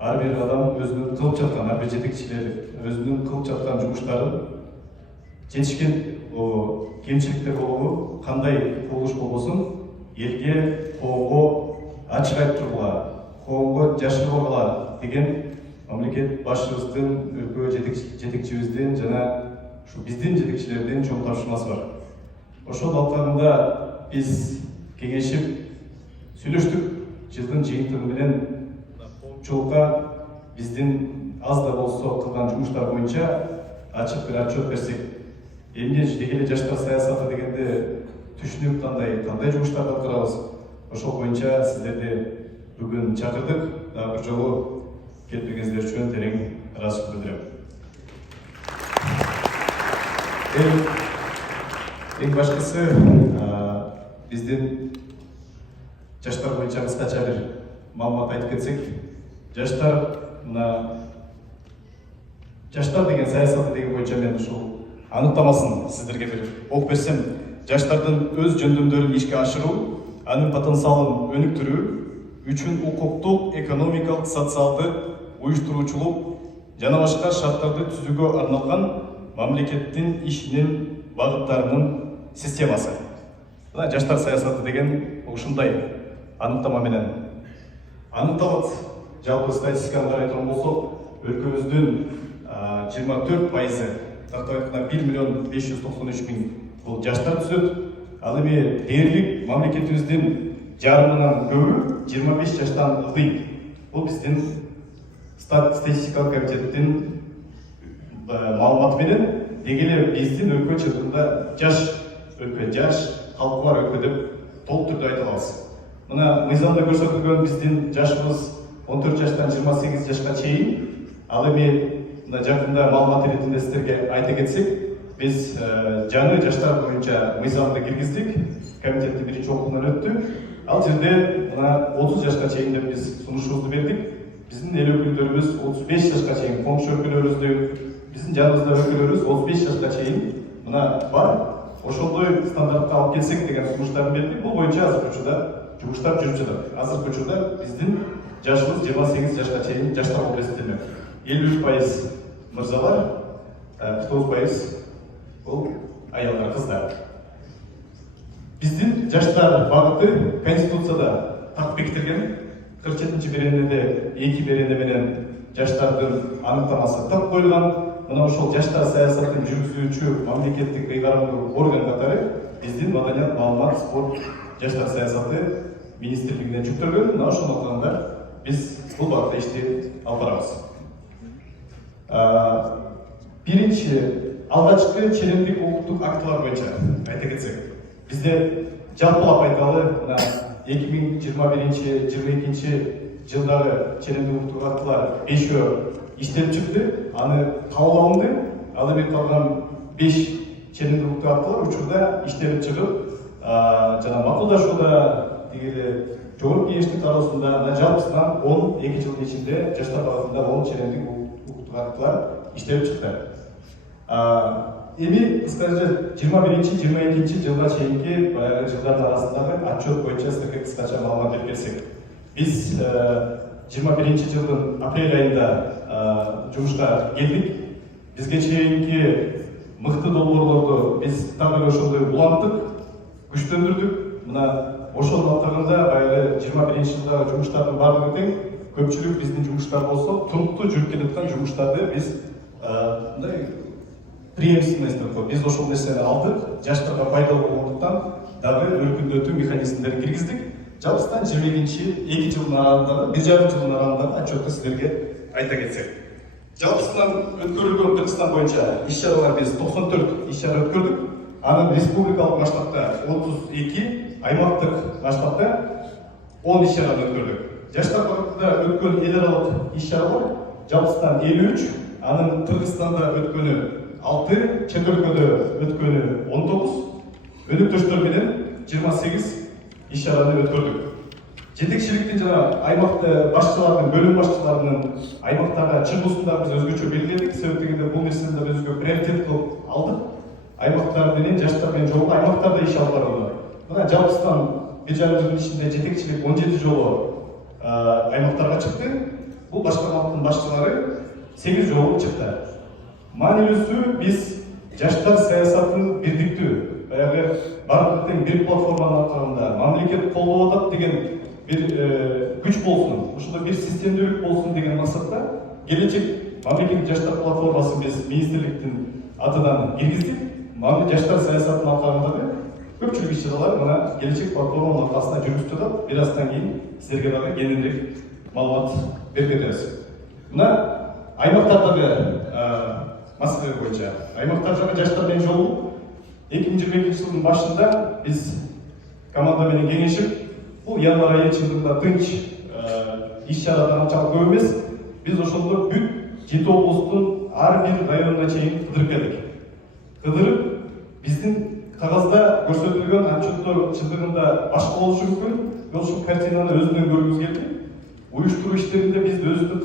ар бир адам өзүнүн кылып жаткан, ар бир жетекчилер өзүнүн кылып жаткан жумуштарын жетишкен кемчиликтер болобу, кандай кубулуш болбосун элге, коомго ачык айтып тургула, коомго жашырбагыла деген мамлекет башчыбыздын, өлкө жетекчибиздин жана ушу биздин жетекчилердин чоң тапшырмасы бар. Ошол алкагында биз кеңешип сүйлөштүк. Жылдын жыйынтыгы менен коомчулукка биздин аз да болсо кылган жумуштар боюнча ачык бир отчет берсек. Эмне дегеле жаштар саясаты дегенде түшүнүк кандай жумуштарды аткарабыз. Ошол боюнча сиздерди бүгүн чакырдык. Дагы бир жолу келиңиздер үчүн терең ыраазычылык билдирем. Эң башкысы биздин жаштар боюнча кыскача бир маалымат айтып кетсек, жаштар деген саясаты деген боюнча мен ушул аныктамасын сиздерге бир окуп берсем, жаштардын өз жөндөмдөрүн ишке ашыруу, анын потенциалын өнүктүрүү үчүн укуктук, экономикалык, социалдык уюштуруучулук жана башка шарттарды түзүүгө арналган мамлекеттин ишинин багыттарынын системасы. Жаштар саясаты деген ушундай аныктама менен аныкталат. Жалпы статистиканы карай турган болсок, өлкөбүздүн 24%, тактап айтканда 1.593.000 бул жаштар түзөт. Ал эми дээрлик мамлекетибиздин жарымынан көбү 25 жаштан ылдый. Бул биздин статистикалык комитеттин маалыматы менен дегеле биздин өлкө чындыгында жаш калкы бар өлкө деп толук түрдө айта алабыз. Мына мыйзамда көрсөтүлгөн биздин жашыбыз 14 жаштан 28 жашка чейин. Ал эми мына жакында маалымат иретинде сиздерге айта кетсек, биз жаңы жаштар боюнча мыйзамды киргиздик. Комитеттин биринчи окуунан өттү. Ал жерде мына 30 жашка чейин деп биз сунушубузду бердик. Биздин эл өкүлдөрүбүз 35 жашка чейин, коңшу өлкөлөрүбүздө биздин жаныбызда өкүлдөрүбүз 35 жашка чейин мына бар. Ошондой стандартка алып келсек деген сунуштарын бердик. Бул боюнча азыркы учурда жумуштар жүрүп жатат. Азыркы учурда биздин жашыбыз 28 жашка чейин жаштар болуп эсептелмек. 53% мырзалар, 9% бул аялдар, кыздар. Биздин жаштар багыты Конституцияда так бекитилген. 47-беренеде 2 берене менен жаштардын аныктамасы так коюлган. Мына ошол жаштар саясатын жүргүзүүчү мамлекеттик ыйгарымдуу орган катары биздин Маданият, маалымат, спорт, жаштар саясаты министрлигине жүктөлгөн. Мына ошол алкагында биз бул багытта ишти алып барабыз. Биринчи алгачкы ченемдик укуктук актылар боюнча айта кетсек, бизде жалпылап айткалы, мына 2021-22 жылдары ченемдик укуктук актылар 5 иштелип чыкты. Аны кабыл алынды. Ал эми калган 5 ченемдик укуктук актылар учурда иштелип чыгып, жана макулдашууда дегеле жогорку кеңештин кароосунда жалпысынан 12 жылдын ичинде жаштар багытында 10 ченемдик укуктук актылар иштелип чыкты. Эми кыскача 21-22 жылга чейинки баягы жылдардын арасындагы отчет боюнча сиздерге кыскача маалымат берип берсек, биз 21 жылдын апрель айында жумушка келдик. Бизге чейинки мыкты долбоорлорду биз так эле ошондой уланттык, күчтөндүрдүк. Мына ошонун алкагында баягы 21 жылдагы жумуштардын баардыгы тең. Көпчүлүк биздин жумуштар болсо, туруктуу жүрүп келаткан жумуштарды биз мындай преемственность деп коет. Биз ошол нерсени алдык, жаштарга пайдалуу болгондуктан дагы өркүндөтүү механизмдерин киргиздик. Жалпысынан 22 жылдын аралыгындагы, 1,5 жылдын аралыгындагы отчетту сиздерге айта кетсек. Жалпысынан өткөрүлгөн Кыргызстан боюнча иш-чаралар биз 94 иш-чара өткөрдүк. Анын республикалык масштабта 32, аймактык масштабта 10 иш-чараны өткөрдүк. Жаштар багытында өткөн эл аралык иш-чаралар жалпысынан 53, анын Кыргызстанда өткөнү 6, чет өлкөдө өткөнү 19, өнөктөштөр менен 28 иш-чараны өткөрдүк. Жетекчиликтин жана аймакты башчылардын, бөлүм башчыларынын аймактарга чыгуусунда биз өзгөчө белгиледик. Себеп дегенде бул нерсени да өзгө приоритет кылып алдык. Аймактар менен жаштар менен жолугуп аймактарда иш алып барууну. Мына жалпысынан 1,5 жылдын ичинде жетекчилик 17 жолу аймактарга чыкты. бул башкармалыктын башчылары 8 жолу чыкты. Маанилүүсү биз жаштар саясатын бирдиктүү, баягы бардык бир платформанын аркасында мамлекет колдоп атат деген бир күч болсун, ушундай бир системдүүлүк болсун деген максатта келечек мамлекеттик жаштар платформасын биз министрликтин атынан киргиздик. Мамлекеттик жаштар саясатынын аркасында көпчүлүк иш-чаралар мына келечек платформанын аркасында жүргүзүлүп жатат. Бир аздан кийин силерге дагы кененирээк маалымат берип кетебиз. Мына аймактардагы маселе боюнча аймактардагы жаштар менен жолугуу 2022 жылдын башында биз команда менен кеңешип, бул январь айы чындыгында тынч иш-чарадан анчалык көп эмес. Биз ошондо бүт 7 облустун ар бир районуна чейин кыдырып келдик. Кыдырып, биздин кагазда көрсөтүлгөн отчеттор чындыгында башка болушу мүмкүн. Ошол картинаны өзүнөн көргүбүз келди. Уюштуруу иштеринде биз өзүбүздүн